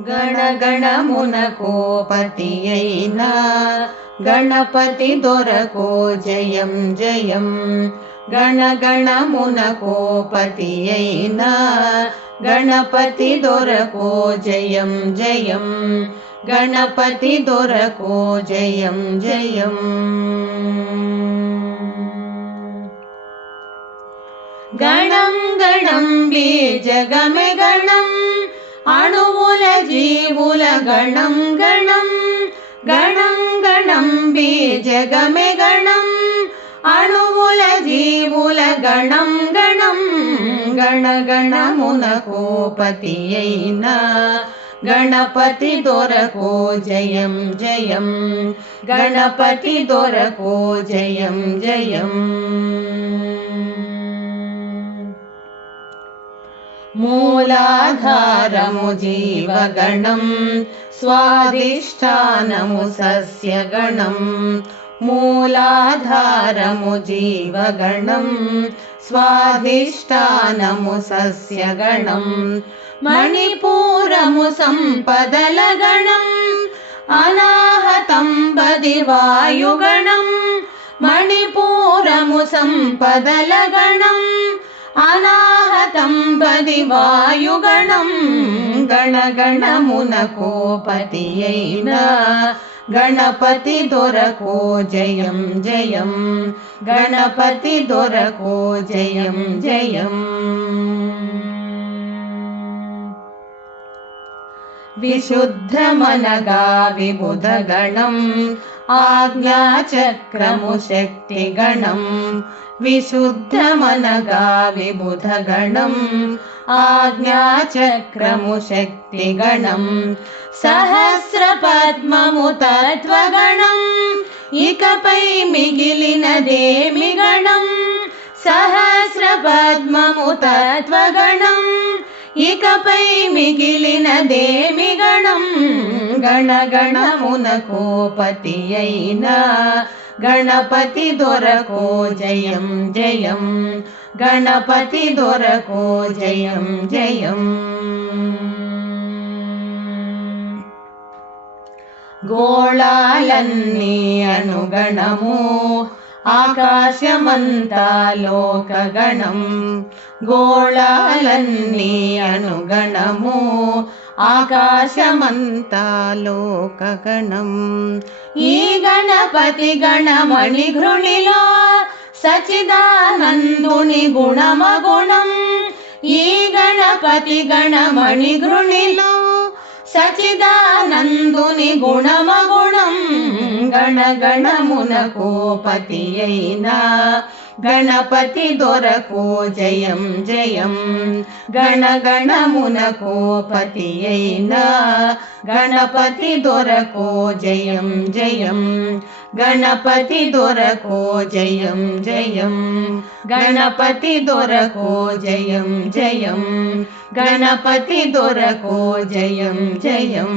గణగణమునకోపతియైన గణపతి దొరకు జయం జయం. గణగణమునకోపతియైన గణపతి దొరకు జయం జయం. గణపతి దొరకు జయం జయం. గణం గణం బీజగమే గణం అణువుల జీవుల గణం గణం. గణం గణం బీజగమే గణం అణువుల జీవుల గణం గణం. గణగణమునకోపతియైన గణపతి దొరకు జయం జయం. గణపతి దొరకు జయం జయం. మూలాధారము జీవగణం స్వాధిష్టానము సస్యగణం. మూలాధారము జీవగణం స్వాధిష్టానము సస్యగణం. మణిపూరము సంపదల గణం అనాహతం బదివాయుగణం. మణిపూరము సంపదల గణం అనాహతం బదివాయుగణం. గణగణమునకోపతియైన గణపతి దొరకు జయం జయం. గణపతి దొరకు జయం జయం. విశుద్ధమనగా విబుధ గణం ఆజ్ఞాచక్రము శక్తి గణం. విశుద్ధమనగా విబుధ గణం ఆజ్ఞాచక్రము శక్తి గణం. సహస్ర పద్మము తత్వగణం ఇకపై మిగిలినదేమి గణం. సహస్ర పద్మము తత్వగణం ఇకపై మిగిలినదేమి గణం. గణగణమునకోపతియైన గణపతి దొరకు జయం జయం. గణపతి దొరకు జయం జయం. గోళాలన్నీ అనుగణము ఆకాశమంతా లోకగణం. గోళాలన్నీ అనుగణము ఆకాశమంతా లోకగణం. ఈ గణపతి గణమణి ఘృణిలో సచిదానందుని గుణమగుణం. ఈ గణపతి గణమణి ఘృణిలో సచిదానందుని గుణమగుణం. గణగణమునకోపతియైన గణపతి దొరకు జయం జయం. గణగణమునకోపతియైన గణపతి దొరకు జయం జయం. గణపతి దొరకు జయం జయం. గణపతి దొరకు జయం జయం. గణపతి దొరకు జయం జయం.